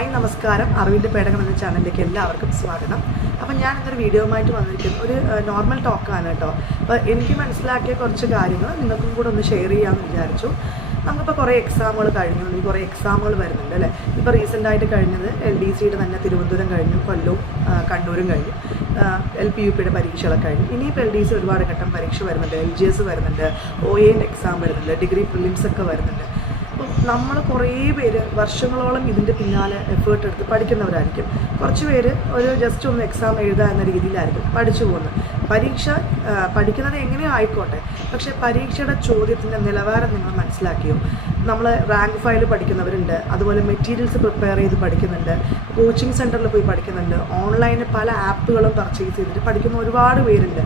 Hi നമസ്കാരം. അറിവിന്റെ പേടകം എന്ന ചാനലിലേക്ക് എല്ലാവർക്കും സ്വാഗതം. അപ്പം ഞാൻ ഇന്നൊരു വീഡിയോയുമായിട്ട് വന്നിരിക്കുന്നത് ഒരു നോർമൽ ടോക്കാണ് കേട്ടോ. അപ്പോൾ എനിക്ക് മനസ്സിലാക്കിയ കുറച്ച് കാര്യങ്ങൾ നിങ്ങൾക്കും കൂടെ ഒന്ന് ഷെയർ ചെയ്യാമെന്ന് വിചാരിച്ചു. നമുക്കിപ്പോൾ കുറേ എക്സാമുകൾ കഴിഞ്ഞു. ഇനി കുറേ എക്സാമുകൾ വരുന്നുണ്ട് അല്ലേ? ഇപ്പോൾ റീസെന്റായിട്ട് കഴിഞ്ഞത് എൽ ഡി സിയുടെ തന്നെ തിരുവനന്തപുരം കഴിഞ്ഞു കൊല്ലവും കണ്ണൂരും കഴിഞ്ഞു. എൽ പി യു പിയുടെ പരീക്ഷകളൊക്കെ കഴിഞ്ഞു. ഇനിയിപ്പോൾ എൽ ഡി സി ഒരുപാട് ഘട്ടം പരീക്ഷ വരുന്നുണ്ട് എൽ ജി എസ് വരുന്നുണ്ട് ഒ എൻ എക്സാം വരുന്നുണ്ട് ഡിഗ്രി പ്രിലിംസ് ഒക്കെ വരുന്നുണ്ട്. അപ്പം നമ്മൾ കുറേ പേര് വർഷങ്ങളോളം ഇതിന്റെ പിന്നാലെ എഫേർട്ട് എടുത്ത് പഠിക്കുന്നവരായിരിക്കും. കുറച്ച് പേര് ഒരു ജസ്റ്റ് ഒന്ന് എക്സാം എഴുതുക എന്ന രീതിയിലായിരിക്കും പഠിച്ചു പോകുന്നത്. പരീക്ഷ പഠിക്കുന്നത് എങ്ങനെയോ ആയിക്കോട്ടെ പക്ഷേ പരീക്ഷയുടെ ചോദ്യത്തിന്റെ നിലവാരം നിങ്ങൾ മനസ്സിലാക്കിയോ? നമ്മൾ റാങ്ക് ഫയൽ പഠിക്കുന്നവരുണ്ട് അതുപോലെ മെറ്റീരിയൽസ് പ്രിപ്പയർ ചെയ്ത് പഠിക്കുന്നുണ്ട് കോച്ചിങ് സെന്ററിൽ പോയി പഠിക്കുന്നുണ്ട് ഓൺലൈനിൽ പല ആപ്പുകളും പർച്ചേസ് ചെയ്തിട്ട് പഠിക്കുന്ന ഒരുപാട് പേരുണ്ട്.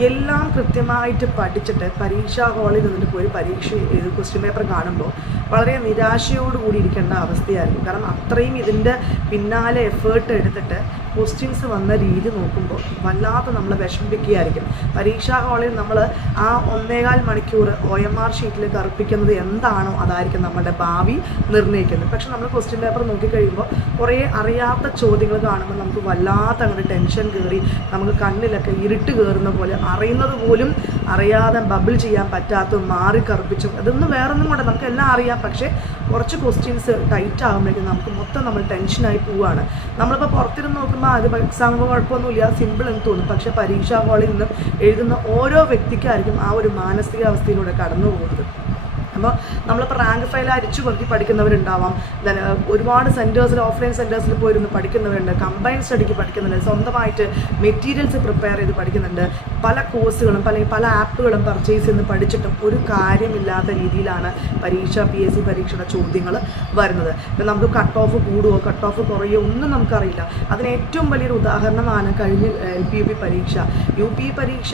എല്ലാം കൃത്യമായിട്ട് പഠിച്ചിട്ട് പരീക്ഷാ ഹാളിൽ നിന്നിട്ട് പോയി പരീക്ഷ ക്വസ്റ്റ്യൻ പേപ്പർ കാണുമ്പോൾ വളരെ നിരാശയോടുകൂടി ഇരിക്കേണ്ട അവസ്ഥയായിരുന്നു കാരണം അത്രയും ഇതിന്റെ പിന്നാലെ എഫേർട്ട് എടുത്തിട്ട് ക്വസ്റ്റ്യൻസ് വന്ന രീതി നോക്കുമ്പോൾ വല്ലാതെ നമ്മൾ വിഷമിപ്പിക്കുകയായിരിക്കും. പരീക്ഷാ ഹാളിൽ നമ്മൾ ആ ഒന്നേകാൽ മണിക്കൂർ ഒ എം ആർ ഷീറ്റിൽ കറുപ്പിക്കുന്നത് എന്താണോ അതായിരിക്കും നമ്മുടെ ഭാവി നിർണയിക്കുന്നത്. പക്ഷെ നമ്മൾ ക്വസ്റ്റ്യൻ പേപ്പർ നോക്കിക്കഴിയുമ്പോൾ കുറേ അറിയാത്ത ചോദ്യങ്ങൾ കാണുമ്പോൾ നമുക്ക് വല്ലാത്ത അങ്ങോട്ട് ടെൻഷൻ കയറി നമുക്ക് കണ്ണിലൊക്കെ ഇരുട്ട് കയറുന്ന പോലെ അറിയുന്നത് പോലും അറിയാതെ ബബിൾ ചെയ്യാൻ പറ്റാത്തതും മാറി കറുപ്പിച്ചും അതൊന്നും വേറൊന്നും കൊണ്ട് നമുക്ക് എല്ലാം അറിയാം. പക്ഷേ കുറച്ച് ക്വസ്റ്റ്യൻസ് ടൈറ്റ് ആകുമ്പോഴേക്കും നമുക്ക് മൊത്തം നമ്മൾ ടെൻഷനായി പോവുകയാണ് നമ്മളിപ്പോൾ പുറത്തിരുന്ന് നോക്കുമ്പോൾ അത് എക്സാം കുഴപ്പമൊന്നുമില്ല സിമ്പിൾ എന്ന് തോന്നും. പക്ഷേ പരീക്ഷാ ഹാളിൽ നിന്നും എഴുതുന്ന ഓരോ വ്യക്തിക്കായിരിക്കും ആ ഒരു മാനസികാവസ്ഥയിലൂടെ കടന്നു പോകുന്നത്. അപ്പോൾ നമ്മളിപ്പോൾ റാങ്ക് ഫയൽ അരിച്ചു പെറുക്കി പഠിക്കുന്നവരുണ്ടാവാം. ഒരുപാട് സെന്റേഴ്സിൽ ഓഫ്ലൈൻ സെന്റേഴ്സിൽ പോയിരുന്ന് പഠിക്കുന്നവരുണ്ട്. കമ്പൈൻ സ്റ്റഡിക്ക് പഠിക്കുന്നുണ്ട്. സ്വന്തമായിട്ട് മെറ്റീരിയൽസ് പ്രിപ്പയർ ചെയ്ത് പഠിക്കുന്നുണ്ട്. പല കോഴ്സുകളും പല പല ആപ്പുകളും പർച്ചേസ് ചെയ്ത് പഠിച്ചിട്ടും ഒരു കാര്യമില്ലാത്ത രീതിയിലാണ് പരീക്ഷ പി എസ് സി പരീക്ഷയുടെ ചോദ്യങ്ങൾ വരുന്നത്. ഇപ്പം നമുക്ക് കട്ട് ഓഫ് കൂടുമോ കട്ട് ഓഫ് കുറയോ ഒന്നും നമുക്കറിയില്ല. അതിന് ഏറ്റവും വലിയൊരു ഉദാഹരണമാണ് കഴിഞ്ഞ എൽ പി യു പി പരീക്ഷ. യു പി പരീക്ഷ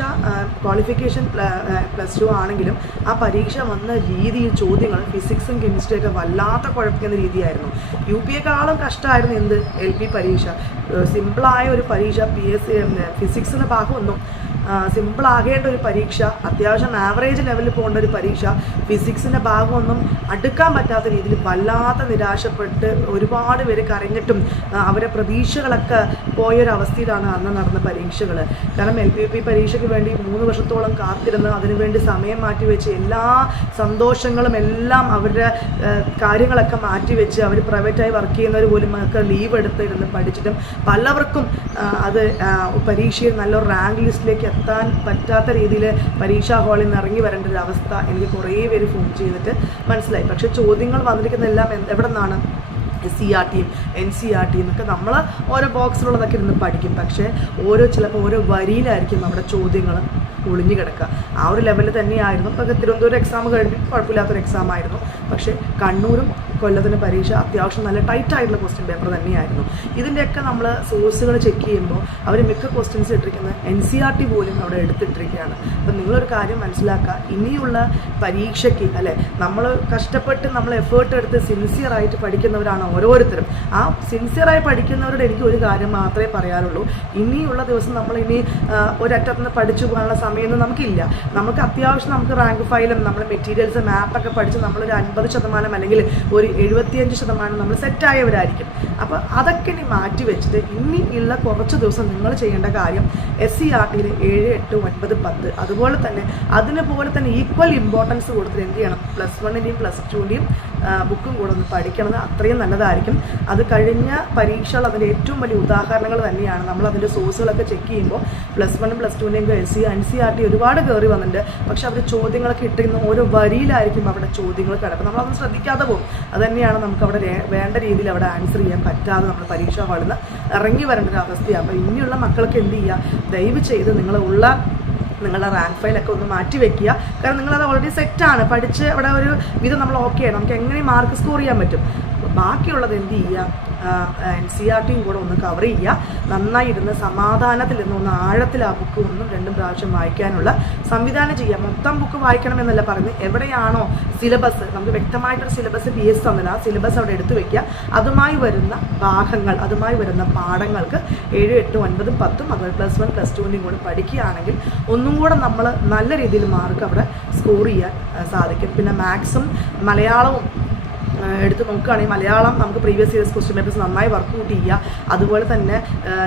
ക്വാളിഫിക്കേഷൻ പ്ലസ് ടു ആണെങ്കിലും ആ പരീക്ഷ വന്ന രീതിയിൽ ചോദ്യങ്ങൾ ഫിസിക്സും കെമിസ്ട്രിയൊക്കെ വല്ലാത്ത കുഴപ്പിക്കുന്ന രീതിയായിരുന്നു. യു പിയെക്കാളും കഷ്ടമായിരുന്നു എന്ത്? എൽ പി പരീക്ഷ. സിമ്പിളായ ഒരു പരീക്ഷ പി എസ് സി ഫിസിക്സിന്റെ ഭാഗമൊന്നും സിമ്പിൾ ആകേണ്ട ഒരു പരീക്ഷ അത്യാവശ്യം ആവറേജ് ലെവലിൽ പോകേണ്ട ഒരു പരീക്ഷ ഫിസിക്സിന്റെ ഭാഗമൊന്നും അടുക്കാൻ പറ്റാത്ത രീതിയിൽ വല്ലാത്ത നിരാശപ്പെട്ട് ഒരുപാട് പേര് കരഞ്ഞിട്ടും അവരെ പ്രതീക്ഷകളൊക്കെ പോയൊരവസ്ഥയിലാണ് അന്ന് നടന്ന പരീക്ഷകൾ കാരണം എൽ പി യു പി പരീക്ഷയ്ക്ക് വേണ്ടി മൂന്ന് വർഷത്തോളം കാത്തിരുന്ന് അതിനുവേണ്ടി സമയം മാറ്റിവെച്ച് എല്ലാ സന്തോഷങ്ങളും എല്ലാം അവരുടെ കാര്യങ്ങളൊക്കെ മാറ്റിവെച്ച് അവർ പ്രൈവറ്റായി വർക്ക് ചെയ്യുന്നവർ പോലും ഒക്കെ ലീവ് എടുത്തിരുന്ന് പഠിച്ചിട്ടും പലവർക്കും അത് പരീക്ഷയിൽ നല്ലൊരു റാങ്ക് ലിസ്റ്റിലേക്ക് എത്താൻ പറ്റാത്ത രീതിയിൽ പരീക്ഷാ ഹാളിൽ നിന്ന് ഇറങ്ങി വരേണ്ട ഒരു അവസ്ഥ എനിക്ക് കുറേ പേര് ഫോൺ ചെയ്തിട്ട് മനസ്സിലായി. പക്ഷേ ചോദ്യങ്ങൾ വന്നിരിക്കുന്നതെല്ലാം എവിടെ നിന്നാണ് സി ആർ ടിയും എൻ സി ആർ ടിയും ഒക്കെ നമ്മൾ ഓരോ ബോക്സിലുള്ളതൊക്കെ ഇരുന്ന് പഠിക്കും. പക്ഷേ ഓരോ ചിലപ്പോൾ ഓരോ വരിയിലായിരിക്കും നമ്മുടെ ചോദ്യങ്ങൾ ഒളിഞ്ഞു കിടക്കുക. ആ ഒരു ലെവലിൽ തന്നെയായിരുന്നു. ഇപ്പോൾ തിരുവനന്തപുരം എക്സാം കഴിഞ്ഞു. കുഴപ്പമില്ലാത്തൊരു എക്സാം ആയിരുന്നു. പക്ഷേ കണ്ണൂരും കൊല്ലത്തിന്റെ പരീക്ഷ അത്യാവശ്യം നല്ല ടൈറ്റ് ആയിട്ടുള്ള ക്വസ്റ്റ്യൻ പേപ്പർ തന്നെയായിരുന്നു. ഇതിന്റെയൊക്കെ നമ്മൾ സോഴ്സുകൾ ചെക്ക് ചെയ്യുമ്പോൾ അവർ മിക്ക ക്വസ്റ്റ്യൻസ് ഇട്ടിരിക്കുന്നത് എൻ സി ആർ ടി പോലും അവിടെ എടുത്തിട്ടിരിക്കുകയാണ്. അപ്പം നിങ്ങളൊരു കാര്യം മനസ്സിലാക്കുക ഇനിയുള്ള പരീക്ഷയ്ക്ക് അല്ലെ നമ്മൾ കഷ്ടപ്പെട്ട് നമ്മൾ എഫേർട്ട് എടുത്ത് സിൻസിയറായിട്ട് പഠിക്കുന്നവരാണ് ഓരോരുത്തരും. ആ സിൻസിയറായി പഠിക്കുന്നവരോട് എനിക്ക് ഒരു കാര്യം മാത്രമേ പറയാനുള്ളൂ. ഇനിയുള്ള ദിവസം നമ്മൾ ഇനി ഒരറ്റത്ത് നിന്ന് പഠിച്ചു പോകാനുള്ള സമയമൊന്നും നമുക്കില്ല. നമുക്ക് അത്യാവശ്യം നമുക്ക് റാങ്ക് ഫയലും നമ്മുടെ മെറ്റീരിയൽസ് മാപ്പൊക്കെ പഠിച്ച് നമ്മളൊരു അൻപത് ശതമാനം അല്ലെങ്കിൽ ഒരു എഴുപത്തിയഞ്ച് ശതമാനം നമ്മൾ സെറ്റായവരായിരിക്കും അപ്പോൾ അതൊക്കെ ഇനി മാറ്റി വെച്ചിട്ട് ഇനി ഉള്ള കുറച്ച് ദിവസം നിങ്ങൾ ചെയ്യേണ്ട കാര്യം എസ് സി ആർ ടിയിൽ ഏഴ് എട്ട് ഒൻപത് പത്ത്. അതുപോലെ തന്നെ അതിനുപോലെ തന്നെ ഈക്വൽ ഇമ്പോർട്ടൻസ് കൊടുത്തിട്ട് എന്ത് ചെയ്യണം? പ്ലസ് വണ്ണിന്റെയും പ്ലസ് ടുവിന്റെയും ബുക്കും കൂടെ ഒന്ന് പഠിക്കണത് അത്രയും നല്ലതായിരിക്കും. അത് കഴിഞ്ഞ പരീക്ഷകൾ അതിന്റെ ഏറ്റവും വലിയ ഉദാഹരണങ്ങൾ തന്നെയാണ്. നമ്മൾ അതിന്റെ സോഴ്സുകളൊക്കെ ചെക്ക് ചെയ്യുമ്പോൾ പ്ലസ് വണ്ണും plus ടുവിന്റെയും L C N C R T ഒരുപാട് കയറി വന്നിട്ടുണ്ട്. പക്ഷെ അവർ ചോദ്യങ്ങളൊക്കെ ഇട്ടിരുന്ന ഓരോ വരിയിലായിരിക്കും അവിടെ ചോദ്യങ്ങൾ കിടക്കുന്നത്. നമ്മളതൊന്നും ശ്രദ്ധിക്കാതെ പോകും. അത് തന്നെയാണ് നമുക്ക് അവിടെ വേണ്ട രീതിയിൽ അവിടെ ആൻസർ ചെയ്യാൻ പറ്റാതെ നമ്മൾ പരീക്ഷാ ഹാളിൽ നിന്ന് ഇറങ്ങി വരേണ്ട ഒരു അവസ്ഥയാണ് അപ്പോൾ ഇനിയുള്ള മക്കൾക്ക് എന്ത് ചെയ്യുക ദയവ് ചെയ്ത് നിങ്ങളുള്ള നിങ്ങളുടെ റാങ്ക് ഫയലൊക്കെ ഒന്ന് മാറ്റി വെക്കുക. കാരണം നിങ്ങളത് ഓൾറെഡി സെറ്റാണ് പഠിച്ച് അവിടെ ഒരു വിധം നമ്മൾ ഓക്കെ ആണ്. നമുക്ക് എങ്ങനെ മാർക്ക് സ്കോർ ചെയ്യാൻ പറ്റും? ബാക്കിയുള്ളത് എന്ത് ചെയ്യുക എൻ സി ആർ ടിയും കൂടെ ഒന്ന് കവർ ചെയ്യുക. നന്നായി ഇരുന്ന് സമാധാനത്തിൽ നിന്ന് ഒന്ന് ആഴത്തിൽ ആ ബുക്ക് ഒന്നും രണ്ടും പ്രാവശ്യം വായിക്കാനുള്ള സംവിധാനം ചെയ്യുക. മൊത്തം ബുക്ക് വായിക്കണമെന്നല്ല പറയുന്നത്. എവിടെയാണോ സിലബസ് നമുക്ക് വ്യക്തമായിട്ടൊരു സിലബസ് ബി എസ് തന്നില്ല. ആ സിലബസ് അവിടെ എടുത്തു വയ്ക്കുക അതുമായി വരുന്ന ഭാഗങ്ങൾ അതുമായി വരുന്ന പാഠങ്ങൾക്ക് ഏഴ് എട്ട് ഒൻപതും പത്തും അതുപോലെ പ്ലസ് വൺ പ്ലസ് ടുവിന്റെയും കൂടെ പഠിക്കുകയാണെങ്കിൽ ഒന്നും കൂടെ നമ്മൾ നല്ല രീതിയിൽ മാർക്ക് അവിടെ സ്കോർ ചെയ്യാൻ സാധിക്കും. പിന്നെ മാത്സും മലയാളവും എടുത്ത് നോക്കുകയാണെങ്കിൽ മലയാളം നമുക്ക് പ്രീവിയസ് ഇയേഴ്സ് ക്വസ്റ്റ്യൻ പേപ്പേഴ്സ് നന്നായി വർക്ക് ഔട്ട് ചെയ്യുക. അതുപോലെ തന്നെ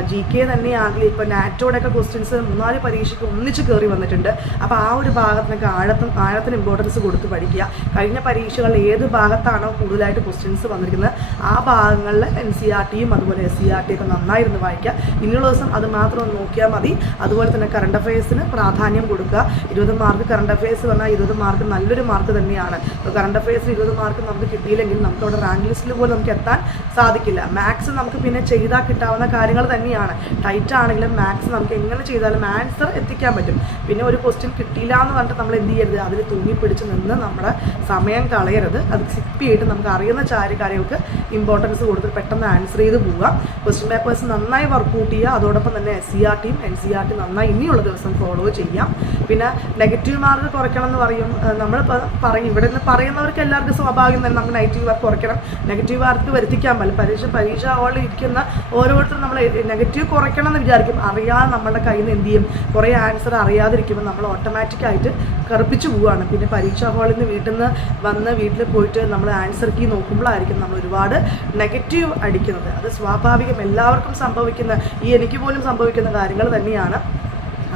ജി കെ തന്നെയാണെങ്കിൽ ഇപ്പോൾ നാറ്റോടൊക്കെ ക്വസ്റ്റ്യൻസ് മൂന്നാൽ പരീക്ഷയ്ക്ക് ഒന്നിച്ച് കയറി വന്നിട്ടുണ്ട്. അപ്പോൾ ആ ഒരു ഭാഗത്തിനൊക്കെ ആഴത്തും ആഴത്തിന് ഇമ്പോർട്ടൻസ് കൊടുത്ത് പഠിക്കുക. കഴിഞ്ഞ പരീക്ഷകളിൽ ഏത് ഭാഗത്താണോ കൂടുതലായിട്ട് ക്വസ്റ്റ്യൻസ് വന്നിരിക്കുന്നത് ആ ഭാഗങ്ങളിൽ എൻ സി ആർ ടിയും അതുപോലെ എസ് സി ആർ ടി ഒക്കെ നന്നായിരുന്നു വായിക്കുക. ഇനിയുള്ള ദിവസം അത് മാത്രം ഒന്ന് നോക്കിയാൽ മതി. അതുപോലെ തന്നെ കറണ്ട് അഫയേഴ്സിന് പ്രാധാന്യം കൊടുക്കുക. ഇരുപത് മാർക്ക് കറണ്ട് അഫയേഴ്സ് വന്നാൽ ഇരുപത് മാർക്ക് നല്ലൊരു മാർക്ക് തന്നെയാണ്. അപ്പോൾ കറണ്ട് അഫയേഴ്സ് ഇരുപത് മാർക്ക് നമുക്ക് കിട്ടിയില്ലെങ്കിൽ നമുക്ക് അവിടെ റാങ്ക് ലിസ്റ്റിൽ പോലും നമുക്ക് എത്താൻ സാധിക്കില്ല. മാത്സ് നമുക്ക് പിന്നെ ചെയ്താൽ കിട്ടാവുന്ന കാര്യങ്ങൾ തന്നെയാണ്. ടൈറ്റ് ആണെങ്കിലും മാത്സ് നമുക്ക് എങ്ങനെ ചെയ്താലും ആൻസർ എത്തിക്കാൻ പറ്റും. പിന്നെ ഒരു ക്വസ്റ്റ്യൻ കിട്ടിയില്ല എന്ന് പറഞ്ഞിട്ട് നമ്മൾ എന്ത് ചെയ്യരുത്? അതിൽ തൂങ്ങിപ്പിടിച്ച് നിന്ന് നമ്മുടെ സമയം കളയരുത്. അത് സിപ്പ് ചെയ്തിട്ട് നമുക്ക് അറിയുന്ന ചാരി കാര്യങ്ങൾക്ക് ഇമ്പോർട്ടൻസ് കൊടുത്ത് പെട്ടെന്ന് ആൻസർ ചെയ്ത് പോവുക ക്വസ്റ്റ്യൻ പേപ്പേഴ്സ് നന്നായി വർക്കൗട്ട് ചെയ്യുക. അതോടൊപ്പം തന്നെ എസ് സി ആർ ടിയും എൻ സി ആർ ടി നന്നായി ഇനിയുള്ള ദിവസം ഫോളോ ചെയ്യാം. പിന്നെ നെഗറ്റീവ് മാർക്ക് കുറയ്ക്കണം എന്ന് പറയും. നമ്മൾ പറയും. ഇവിടെ നിന്ന് പറയുന്നവർക്ക് എല്ലാവർക്കും സ്വാഭാവികം തന്നെ നമുക്ക് നെഗറ്റീവ് വർക്ക് കുറയ്ക്കണം. നെഗറ്റീവ് മാർക്ക് വരുത്തിക്കാൻ പറ്റില്ല പരീക്ഷ പരീക്ഷ ഹാളിൽ ഇരിക്കുന്ന ഓരോരുത്തരും നമ്മൾ നെഗറ്റീവ് കുറയ്ക്കണം എന്ന് വിചാരിക്കും. അറിയാതെ നമ്മുടെ കയ്യിൽ നിന്ന് എന്ത് ചെയ്യും? കുറേ ആൻസർ അറിയാതിരിക്കുമ്പോൾ നമ്മൾ ഓട്ടോമാറ്റിക്കായിട്ട് കറുപ്പിച്ച് പോവുകയാണ്. പിന്നെ പരീക്ഷാ ഹാളിൽ നിന്ന് വീട്ടിൽ നിന്ന് വന്ന് വീട്ടിൽ പോയിട്ട് നമ്മൾ ആൻസർ കീ നോക്കുമ്പോഴായിരിക്കും നമ്മൾ ഒരുപാട് നെഗറ്റീവ് അടിക്കുന്നത്. അത് സ്വാഭാവികം എല്ലാവർക്കും സംഭവിക്കുന്ന ഈ എനിക്ക് പോലും സംഭവിക്കുന്ന കാര്യങ്ങൾ തന്നെയാണ്.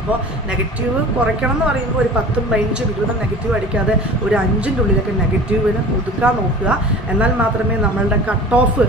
അപ്പോൾ നെഗറ്റീവ് കുറയ്ക്കണം എന്ന് പറയുമ്പോൾ ഒരു പത്തും പതിനഞ്ചും ഇരുപതും നെഗറ്റീവ് അടിക്കാതെ ഒരു അഞ്ചിന്റെ ഉള്ളിലൊക്കെ നെഗറ്റീവിന് ഒതുക്കാൻ നോക്കുക. എന്നാൽ മാത്രമേ നമ്മളുടെ കട്ട് ഓഫ്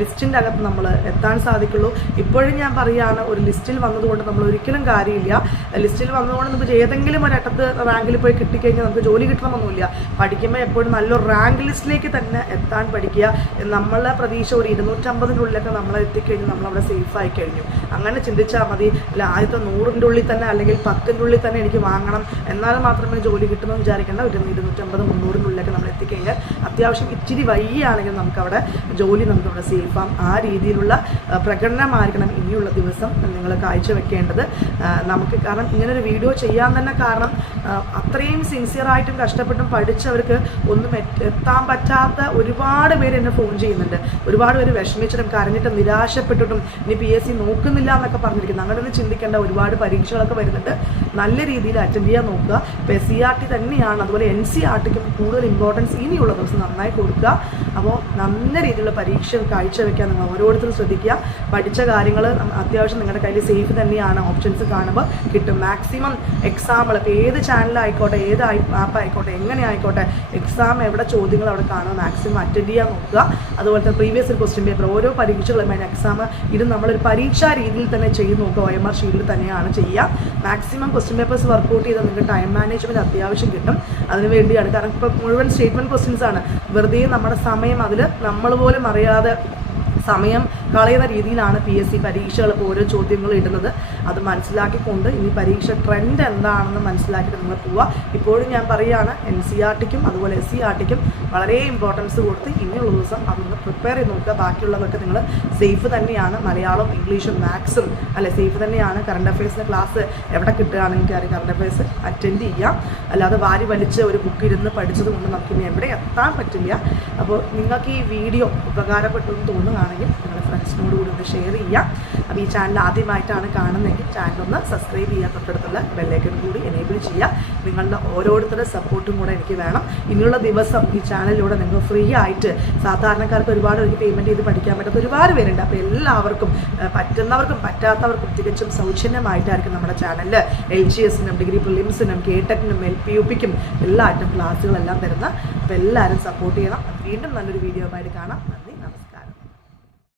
ലിസ്റ്റിന്റെ അകത്ത് നമ്മൾ എത്താൻ സാധിക്കുള്ളൂ. ഇപ്പോഴും ഞാൻ പറയുകയാണ് ഒരു ലിസ്റ്റിൽ വന്നതുകൊണ്ട് നമ്മൾ ഒരിക്കലും കാര്യമില്ല. ലിസ്റ്റിൽ വന്നതുകൊണ്ട് നമുക്ക് ഏതെങ്കിലും അട്ടത്ത് റാങ്കിൽ പോയി കിട്ടിക്കഴിഞ്ഞാൽ നമുക്ക് ജോലി കിട്ടണമെന്നൊന്നുമില്ല പഠിക്കുമ്പോൾ എപ്പോഴും നല്ലൊരു റാങ്ക് ലിസ്റ്റിലേക്ക് തന്നെ എത്താൻ പഠിക്കുക. നമ്മളെ പ്രതീക്ഷ ഒരു ഇരുന്നൂറ്റമ്പതിന്റെ ഉള്ളിലൊക്കെ നമ്മൾ എത്തിക്കഴിഞ്ഞാൽ നമ്മളവിടെ സേഫ് ആയി കഴിഞ്ഞു. അങ്ങനെ ചിന്തിച്ചാൽ മതി അല്ല ആദ്യത്തെ നൂറിന്റെ ഉള്ളിൽ തന്നെ അല്ലെങ്കിൽ പത്തിനുള്ളിൽ തന്നെ എനിക്ക് വാങ്ങണം. എന്നാൽ മാത്രമേ ജോലി കിട്ടുമെന്ന് വിചാരിക്കേണ്ട. ഒരു ഇരുന്നൂറ്റമ്പത് മുന്നൂറിനുള്ളിലൊക്കെ നമ്മൾ എത്തിക്കഴിഞ്ഞാൽ അത്യാവശ്യം ഇച്ചിരി വൈകിയാണെങ്കിൽ നമുക്കവിടെ ജോലി നമുക്കവിടെ സേഫാം ആ രീതിയിലുള്ള പ്രകടനമായിരിക്കണം ഇനിയുള്ള ദിവസം നിങ്ങൾ കാഴ്ചവെക്കേണ്ടത്. നമുക്ക് കാരണം ഇങ്ങനൊരു വീഡിയോ ചെയ്യാൻ തന്നെ കാരണം അത്രയും സിൻസിയറായിട്ടും കഷ്ടപ്പെട്ടും പഠിച്ചവർക്ക് ഒന്നും എത്താൻ പറ്റാത്ത ഒരുപാട് പേര് എന്നെ ഫോൺ ചെയ്യുന്നുണ്ട്. ഒരുപാട് പേര് വിഷമിച്ചിട്ടും കരഞ്ഞിട്ടും നിരാശപ്പെട്ടിട്ടും ഇനി പി എസ് സി നോക്കുന്നില്ല എന്നൊക്കെ പറഞ്ഞിരിക്കുന്നു. അങ്ങനെയൊന്നും ചിന്തിക്കേണ്ട. ഒരുപാട് പരീക്ഷകളൊക്കെ വരുന്നുണ്ട്. നല്ല രീതിയിൽ അറ്റൻഡ് ചെയ്യാൻ നോക്കുക. ഇപ്പോൾ എസ് സി ആർ ടി തന്നെയാണ്. അതുപോലെ എൻ സി ആർ ടിക്കും കൂടുതൽ ഇമ്പോർട്ടൻസ് ഇനിയുള്ള ദിവസം നന്നായി കൊടുക്കുക. അപ്പോൾ നല്ല രീതിയിലുള്ള പരീക്ഷ കാഴ്ചവെക്കാൻ നിങ്ങൾ ഓരോരുത്തരും ശ്രദ്ധിക്കുക. പഠിച്ച കാര്യങ്ങൾ അത്യാവശ്യം നിങ്ങളുടെ കയ്യിൽ സേഫ് തന്നെയാണ്. ഓപ്ഷൻസ് കാണുമ്പോൾ കിട്ടും. മാക്സിമം എക്സാമ്പിൾ ഇപ്പോൾ ഏത് ചാനലായിക്കോട്ടെ ഏത് ആപ്പ് ആയിക്കോട്ടെ എങ്ങനെ ആയിക്കോട്ടെ എക്സാം എവിടെ ചോദ്യങ്ങൾ അവിടെ കാണുക മാക്സിമം അറ്റൻഡ് ചെയ്യാൻ നോക്കുക. അതുപോലെ തന്നെ പ്രീവിയസ് ക്വസ്റ്റ്യൻ പേപ്പർ ഓരോ പരീക്ഷകളും അതിന് എക്സാം ഇത് നമ്മളൊരു പരീക്ഷാ രീതിയിൽ തന്നെ ചെയ്ത് നോക്കുക ഒ എം ആർ ഷീറ്റിൽ തന്നെയാണ് ചെയ്യുക. മാക്സിമം ക്വസ്റ്റ്യൻ പേപ്പേഴ്സ് വർക്കൗട്ട് ചെയ്താൽ നിങ്ങൾക്ക് ടൈം മാനേജ്മെന്റ് അത്യാവശ്യം കിട്ടും. അതിന് വേണ്ടിയാണ്. കാരണം ഇപ്പോൾ മുഴുവൻ സ്റ്റേറ്റ്മെന്റ് ക്വസ്റ്റ്യൻസ് ആണ്. വെറുതെ നമ്മുടെ സമയം അതിൽ നമ്മൾ പോലും അറിയാതെ സമയം കളയുന്ന രീതിയിലാണ് പി എസ് സി പരീക്ഷകൾ ഇപ്പോൾ ഓരോ ചോദ്യങ്ങളും ഇടുന്നത്. അത് മനസ്സിലാക്കിക്കൊണ്ട് ഇനി പരീക്ഷ ട്രെൻഡ് എന്താണെന്ന് മനസ്സിലാക്കിയിട്ട് നിങ്ങൾ പോവുക ഇപ്പോഴും ഞാൻ പറയുകയാണ് എൻ സി ആർ ടിക്കും അതുപോലെ എസ് സി ആർ ടിക്കും വളരെ ഇമ്പോർട്ടൻസ് കൊടുത്ത് ഇനിയുള്ള ദിവസം അതൊന്ന് പ്രിപ്പയർ ചെയ്ത് നോക്കുക. ബാക്കിയുള്ളതൊക്കെ നിങ്ങൾ സേഫ് തന്നെയാണ്. മലയാളം ഇംഗ്ലീഷും മാത്സും അല്ലെ സേഫ് തന്നെയാണ്. കറണ്ട് അഫയേഴ്സിന്റെ ക്ലാസ് എവിടെ കിട്ടുകയാണെന്ന് എനിക്കറിയാം. കറണ്ട് അഫയേഴ്സ് അറ്റൻഡ് ചെയ്യാം. അല്ലാതെ വാരി വലിച്ച് ഒരു ബുക്ക് ഇരുന്ന് പഠിച്ചത് കൊണ്ട് നമുക്കിനി എവിടെ എത്താൻ പറ്റില്ല. അപ്പോൾ നിങ്ങൾക്ക് ഈ വീഡിയോ ഉപകാരപ്പെട്ടു എന്ന് തോന്നുകയാണെങ്കിൽ നിങ്ങളുടെ ഫ്രണ്ട്സിനോട് കൂടി ഒന്ന് ഷെയർ ചെയ്യാം. അപ്പോൾ ഈ ചാനൽ ആദ്യമായിട്ടാണ് കാണുന്നതെങ്കിൽ ചാനൽ ഒന്ന് സബ്സ്ക്രൈബ് ചെയ്യുക തൊട്ടടുത്തുള്ള ബെല്ലൈക്കൺ കൂടി എനേബിൾ ചെയ്യുക. നിങ്ങളുടെ ഓരോരുത്തരുടെ സപ്പോർട്ടും കൂടെ എനിക്ക് വേണം. ഇനിയുള്ള ദിവസം ഈ ചാനലിലൂടെ നിങ്ങൾ ഫ്രീ ആയിട്ട് സാധാരണക്കാർക്ക് ഒരുപാട് എനിക്ക് പേയ്മെന്റ് ചെയ്ത് പഠിക്കാൻ പറ്റാത്ത ഒരുപാട് പേരുണ്ട്. അപ്പോൾ എല്ലാവർക്കും പറ്റുന്നവർക്കും പറ്റാത്തവർക്കും തികച്ചും സൗജന്യമായിട്ടായിരിക്കും നമ്മുടെ ചാനലിൽ എൽ ജി എസിനും ഡിഗ്രി പ്രിലിംസിനും കെ ടെക്കിനും എൽ പി യു പിക്കും എല്ലായിട്ടും ക്ലാസ്സുകളെല്ലാം തരുന്ന. അപ്പോൾ എല്ലാവരും സപ്പോർട്ട് ചെയ്യണം. വീണ്ടും നല്ലൊരു വീഡിയോ ആയിട്ട് കാണാം.